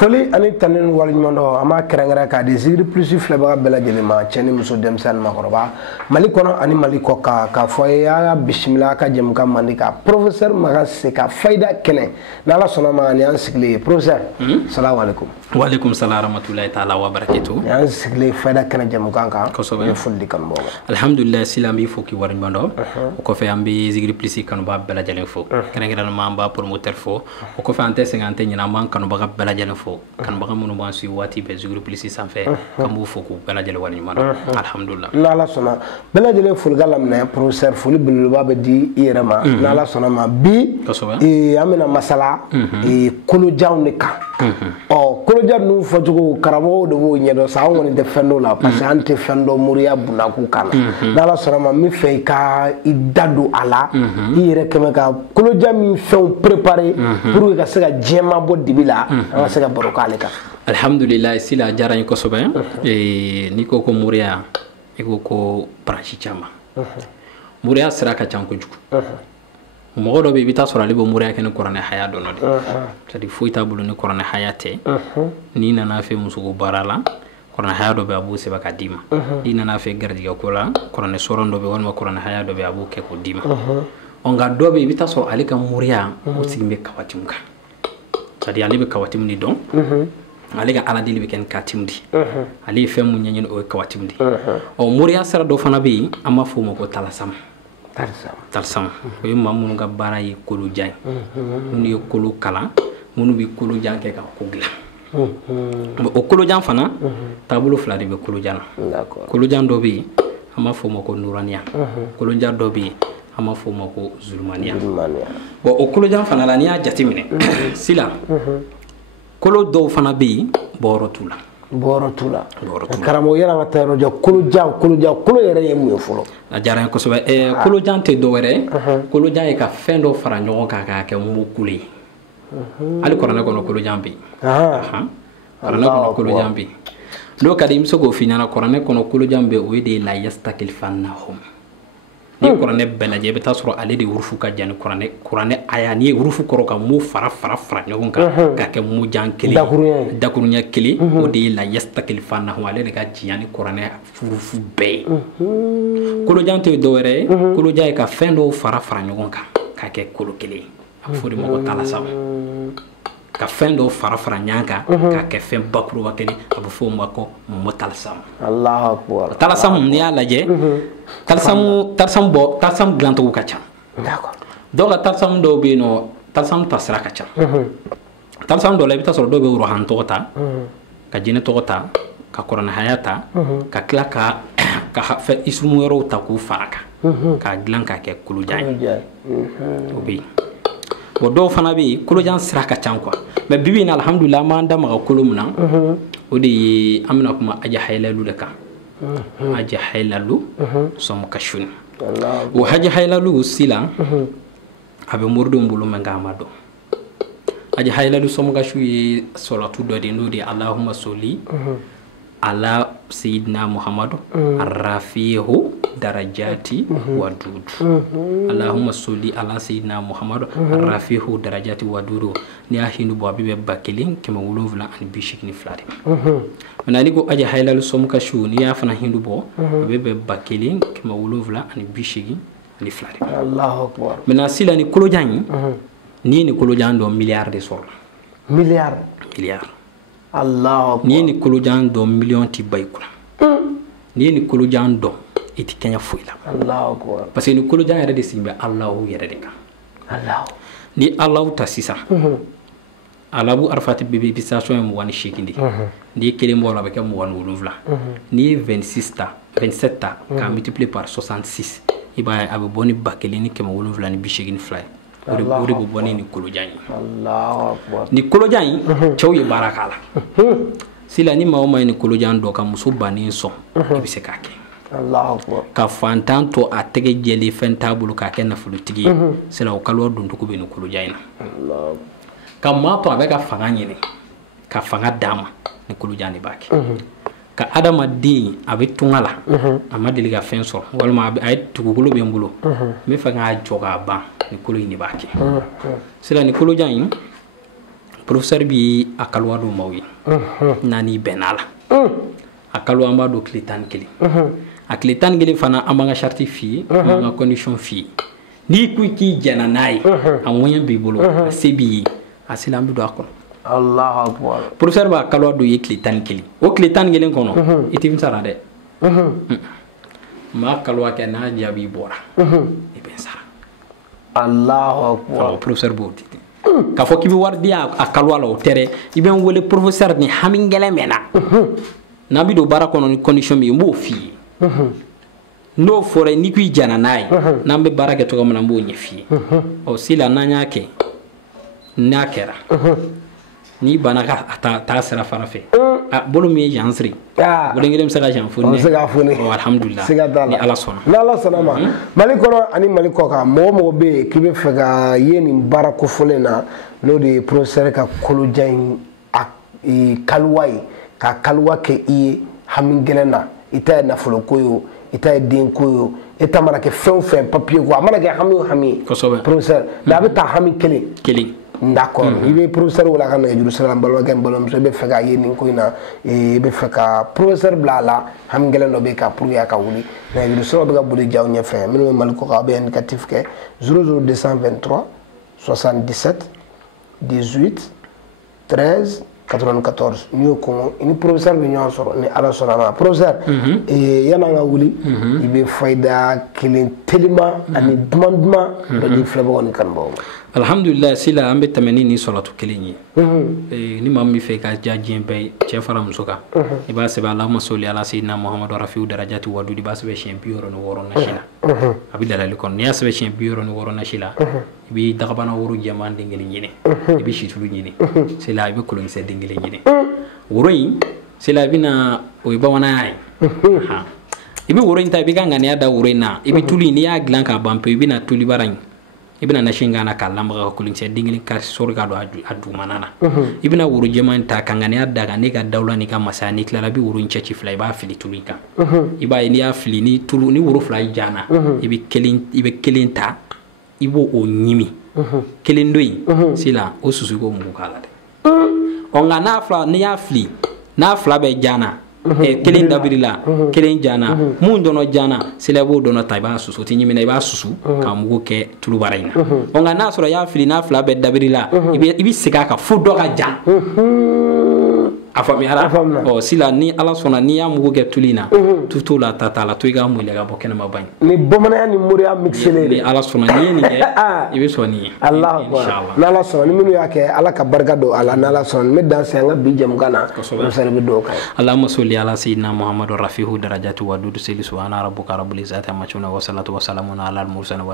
Foli ani tanin waliɲuman ama kɛrɛnkɛrɛn k'a di Zigiri Plus filɛbaga bɛɛ lajɛlen ma cɛ ni muso denmisɛnnin makɔrɔba Mali kɔnɔ ani Mali kɔ k'a fɔ ye a bisimila ka jɛmukan mandi ka professeur Makan Sise ka fayida kɛnɛ n'Ala sɔnna ma ni an sigilen professeur salamu alaikum. Wa alaikum salam rahmatullahi ta'ala wa barakatuh. Ni an sigilen fayida kɛnɛ jɛmukan kan kosɛbɛ ye foli di kanubagaw ma. Alhamdulillah silam bi fo ki wariɲuman dɔ o kɔfɛ an bɛ Zigiri Plus kanubaga bɛɛ lajɛlen fo kɛrɛnkɛrɛnnama an b'a promoteur fo o kɔfɛ an tɛ sɛgɛn an tɛ ɲinɛ an b'an kanubaga bɛɛ lajɛlen fo kanubaga minnu b'an suit waati bɛɛ Zigiri Plus sanfɛ kan b'u fo k'u bɛɛ lajɛlen waliɲuman dɔn alhamdulillah. N'Ala sɔnna bɛɛ lajɛlen folikan laminɛ professeur foli belebeleba bɛ di i yɛrɛ ma n'Ala sɔnna ma bi an bɛna masala kolojanw de kan kolojan ninnu fɔcogo karamɔgɔw de b'o ɲɛdɔn sa an kɔni tɛ fɛn dɔw la parce que an tɛ fɛn dɔn moriya bunakun kan na n'Ala sɔnna ma n bɛ fɛ i ka i da don a la i yɛrɛ kɛmɛ ka kolojan min fɛnw préparer pour que ka se ka diɲɛma bɔ dibi la an ka se ka baro k'ale kan. Alhamdulillah sila a diyara n ye kosɛbɛ n'i ko ko moriya i ko ko branche caman moriya sira ka can kojugu mɔgɔ dɔ bɛ i bɛ taa sɔrɔ ale bɛ moriya kɛ ni kuranɛ haya dɔn de c'est à dire foyi t'a bolo ni kuranɛ haya tɛ n'i nana fɛ muso ko baara la kuranɛ haya dɔ bɛ a b'o sɛbɛn ka d'i ma n'i nana fɛ garijɛgɛ ko la kuranɛ sɔrɔn dɔ bɛ walima kuranɛ haya dɔ bɛ a b'o kɛ k'o d'i ma nka dɔ bɛ i bɛ taa sɔrɔ ale ka moriya o sigi bɛ kawatimu kan c'est à dire ale bɛ kawatimu de dɔn ale ka ala deli bɛ kɛ ni katimu di ale ye fɛn mun ɲɛɲini o ye kawatimu di moriya sira dɔ fana bɛ yen an b'a fɔ o ma ko talasam talasam o ye maa minnu ka baara ye kolojan ye minnu ye kolo kalan minnu bɛ kolojan kɛ ka ko dilan o kolojan fana taabolo fila de bɛ kolojan na kolojan dɔ bɛ yen an b'a fɔ o ma ko nuraniya kolojan dɔ bɛ yen an b'a fɔ o ma ko zulumaniya bon o kolojan fana la n'i y'a jateminɛ sila kolo dɔw fana bɛ yen bɔyɔrɔ t'u la bɔyɔrɔ t'u la karamɔgɔ yɛrɛ ka taa yɔrɔ jɔ kolo yɛrɛ ye mun ye fɔlɔ a diyara n ye kosɛbɛ kolojan tɛ dɔwɛrɛ kolojan ye ka fɛn dɔ fara ɲɔgɔn kan k'a kɛ mukulu ye hali kuranɛ kɔnɔ kolojan bɛ yen kuranɛ kɔnɔ kolojan bɛ yen n'o ka di i bɛ se k'o f'i ɲɛna kuranɛ kɔnɔ kolojan bɛ yen o ye de la yastakilifannahum ni kuranɛ bɛɛ lajɛ i bɛ taa sɔrɔ ale de urufu ka jan ni kuranɛ aya n'i ye urufu kɔrɔ ka mu fara ɲɔgɔn kan k'a kɛ mujan kelen dakuruɲɛ kelen o de ye la yastakilifannahum ale de ka jiyan ni kuranɛ urufu bɛɛ ye kolojan tɛ dɔwɛrɛ ye kolojan ye ka fɛn dɔw fara ɲɔgɔn kan k'a kɛ kolo kelen a bɛ fɔ o de ma ko talasam ka fɛn dɔw fara ɲɔgɔn kan k'a kɛ fɛn bakuruba kelen a bɛ fɔ o ma ko talasam talasam n'i y'a lajɛ talasam dilancogo ka ca dɔw ka talasam dɔw bɛ yen nɔ talasam tasira ka ca talasam dɔw la i bɛ taa sɔrɔ dɔw bɛ rohan tɔgɔ ta ka jinɛ tɔgɔ ta ka kuranɛ haya ta ka tila ka fɛn isumu wɛrɛw ta k'u fara kan k'a dilan k'a kɛ kolojan ye o bɛ yen bon dɔw fana bɛ yen kolojan sira ka ca quoi mais bibi in na alhamdulillah an b'an da maga kolo min na o de ye an bɛna kuma haji hayilalu de kan haji hayilalu sɔmu kasuni o haji hayilalu sila a bɛ moridenw bolo mɛ nka a ma dɔn haji hayilalu sɔmu kasu ye sɔlatu dɔ de n'o de ye allahumma soli ala sayyidina muhammadu arrafihu darajati wadudu allahumma soli ala sayyidina muhammadu arrafihu darajati wadudu ni y'a hindu bɔ a bɛ bɛn 1782 de ma ni ko haji hayilalu sɔmu kasu n'i y'a fana hindu bɔ a bɛ bɛn 1782 de ma maintenant sila ni kolojan ye n'i ye ni kolojan dɔn miliyari de sɔrɔ miliyari n'i ye ni kolojan dɔn miliyɔn tɛ ba i kunna n'i ye ni kolojan dɔn i tɛ kɛɲɛ foyi la parce que ni kolojan yɛrɛ de sigi bɛ alahu yɛrɛ de kan ni alahu ta sisan alabu arafati bebe disation ye 28 de n'i ye kelen bɔ la a bɛ kɛ 27 n'i ye 27 ta k'a multiplier par 66 i b'a ye a bɛ bɔ ni 1782 ye o de bɛ bɔ ni kolojan ye ni kolojan ye cɛw ye baara k'a la sila ni maa o maa ye ni kolojan dɔ ka muso bannen sɔn i bɛ se k'a kɛ ka fantan to a tɛgɛ jɛlen fɛn t'a bolo k'a kɛ nafolotigi ye sila o kalo doncogo bɛ ni kolojan in na ka maa to a bɛ ka fanga ɲini ka fanga d'a ma ni kolojan de b'a kɛ ka adamaden a bɛ tunga la a ma deli ka fɛn sɔrɔ walima a ye dugukolo bɛ n bolo n bɛ fɛ k'a jɔ k'a ban ni kolo in de b'a kɛ sira ni kolojan in professeur bi a kaliwa dɔ maaw ye n'ani bɛnn'a la a kalo an b'a dɔn tile 11 a tile 11 fana an b'an ka charte f'i ye an b'an ka condition f'i ye n'i ko k'i jɛna n'a ye a moyen b'i bolo a se b'i ye a sela an bɛ don a kɔnɔ Allahu akbar professeur b'a kalo dɔ ye tile 11 o tile 11 kɔnɔ i tɛ sara dɛ maa kalo kɛ n'a jaabi bɔra i bɛ sara Allahu akbar professeur b'o di k'a fɔ k'i bɛ wari di a kalo la o tɛ dɛ i bɛ n wele professeur ni hami gɛlɛn mɛn na n'a bɛ don baara kɔnɔ ni condition min n b'o f'i ye n'o fɔra n'i k'i jɛna n'a ye n'an bɛ baara kɛ cogo min na n b'o ɲɛ f'i ye ɔ sila n'an y'a kɛ n'a kɛra n'i banna ka taa sira fara fɛ bolo min ye jan siri bolo kelen bɛ se ka jan fo ne alhamdulillah ni ala sɔnna ni ala sɔnna ma Mali kɔnɔ ani Mali kɔ kan mɔgɔ mɔgɔ bɛ yen k'i bɛ fɛ ka ye nin baara kofɔlen na n'o de ye professeur ka kolojan in kaliwa ye ka kaliwa kɛ i ye hami gɛlɛn na i ta ye nafolo ko ye o i ta ye den ko ye o i ta mana kɛ fɛn o fɛn papier ko a mana kɛ hami o hami ye professeur mais a bɛ taa hami kelen d'accord i bɛ professeur wala ka nɛgɛjuru sira la n balimakɛ n balimamuso i bɛ fɛ k'a ye nin ko in na i bɛ fɛ ka professeur bila a la hami gɛlɛn dɔ bɛ yen ka pour que a ka wuli nɛgɛjuru siraw bɛ ka boli ja aw ɲɛfɛ minnu bɛ Mali kɔ kan a bɛ indicatif kɛ 00223 77 18 13 94 n'i y'o kɔngɔ i ni professeur bɛ ɲɔgɔn sɔrɔ ni ala sɔnna ma professeur yan'an ka wuli i bɛ fayida kelen telima ani duman duman dɔ di filɛbagaw ni kanubagaw ma alhamdulillah sila an bɛ tɛmɛ ni salatu kelen ye ni maa min bɛ fɛ ka diya diɲɛ bɛɛ cɛ fara muso kan i b'a sɛbɛn Allahumma solli ala sayyidina Muhammadu rafiu darajati wadud i b'a sɛbɛn siɲɛ 66 nasi la a bɛ dalali kɔnɔ n'i y'a sɛbɛn siɲɛ 66 nasi la i bɛ dagabana woro jɛman den kelen ɲini i bɛ situlu ɲini sila i bɛ kolonkisɛ den kelen ɲini woro in sila i bɛna o ye bamananya ye i bɛ woro in ta i bɛ ka ŋaniya da woro in na i bɛ tulu in n'i y'a dilan k'a ban pewu i bɛna tulu bara in i bɛna nasi in kana k'a lamaga ka kolonkisɛ den kelen kari sɔri ka don a dugumana na i bɛna woro jɛman ta ka ŋaniya da kan ne ka dawula n'i ka masaya n'i tilala i bɛ woro in cɛci fila i b'a fili tulu in kan i b'a ye n'i y'a fili ni woro fila jana i bɛ kelen ta i b'o o ɲimi kelen dɔ in sila o susu i b'o mugu k'a la dɛ ɔ nka n'i y'a fili n'a fila bɛɛ jana kelen dabirila kelen jana mun dɔnɔ jana sila i b'o dɔnɔ ta i b'a susu o tɛ ɲimina i b'a susu ka mugu kɛ tulubara in na ɔ nka n'a sɔrɔ i y'a fili n'a fila bɛɛ dabirila i bɛ segin a kan fo dɔ ka ja a faamuyara ɔ sila ni ala sɔnna n'i y'a mugu kɛ tulu in na tu t'o la ta t'a la to i k'a mɔli ka bɔ kɛnɛma ba in ni bamananya ni moriya mixelen ni ala sɔnna n'i ye nin kɛ i bɛ sɔn nin ye inshallah n'ala sɔnna ni minnu y'a kɛ ala ka barika don a la n'ala sɔnna n bɛ dan se an ka bi jɛmukan na professeur bɛ dɔw kan Allahumma solli ala sayyidina Muhammadu rafihu darajati wa dudu seli subhana rabbuka rabbil izzati amma yasifun wa salatu wa salamun ala al mursalin